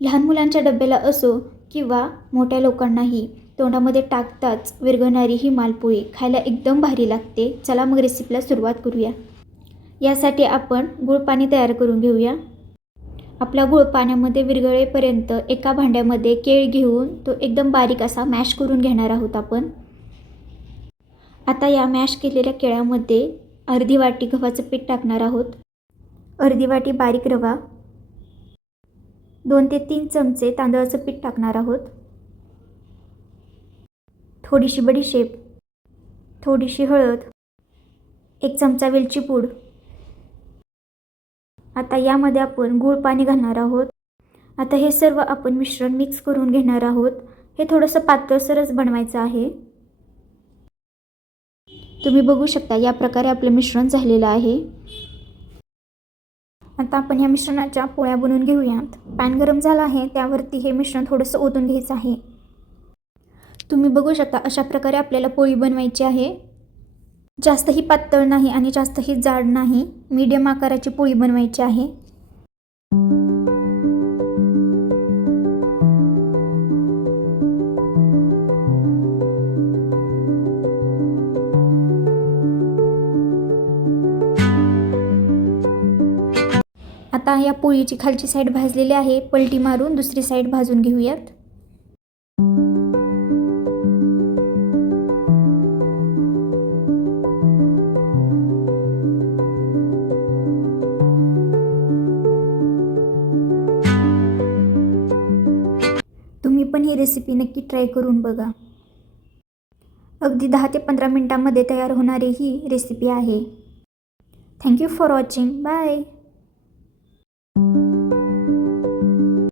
लहान मुलांच्या डब्याला असो किंवा मोठ्या लोकांनाही तोंडामध्ये टाकताच विरघळणारी ही मालपोळी खायला एकदम भारी लागते. चला मग रेसिपीला सुरुवात करूया. यासाठी आपण गूळ पाणी तयार करून घेऊया. आपला गूळ पाण्यामध्ये विरघळेपर्यंत एका भांड्यामध्ये केळ घेऊन तो एकदम बारीक असा मॅश करून घेणार आहोत आपण. आता या मॅश केलेल्या केळ्यामध्ये अर्धी वाटी गव्हाचं पीठ टाकणार आहोत, अर्धी वाटी बारीक रवा, 2 ते 3 चमचे तांदळाचं पीठ टाकणार आहोत, थोडीशी बडीशेप, थोडीशी हळद, 1 चमचा वेलची पूड. आता यामध्ये आपण गूळ पाणी घालणार आहोत. आता हे सर्व आपण मिश्रण मिक्स करून घेणार आहोत. हे थोडंसं पातळसरच बनवायचं आहे. तुम्ही बघू शकता या प्रकारे आपलं मिश्रण झालेलं आहे. आता आपण या मिश्रणाच्या पोळ्या बनवून घेऊयात. पॅन गरम झाला आहे, त्यावरती हे मिश्रण थोडंसं ओतून घ्यायचं आहे. तुम्ही बघू शकता अशा प्रकारे आपल्याला पोळी बनवायची आहे. जास्तही पातळ नाही आणि जास्तही जाड नाही, मीडियम आकाराची पोळी बनवायची आहे. आता या पोळीची खालची साईड भाजलेली आहे, पलटी मारून दुसरी साईड भाजून घेऊयात. तुम्ही पण ही रेसिपी नक्की ट्राय करून बघा. अगदी 10 ते 15 मिनिटांमध्ये तयार होणारी ही रेसिपी आहे. Thank you for watching. बाय.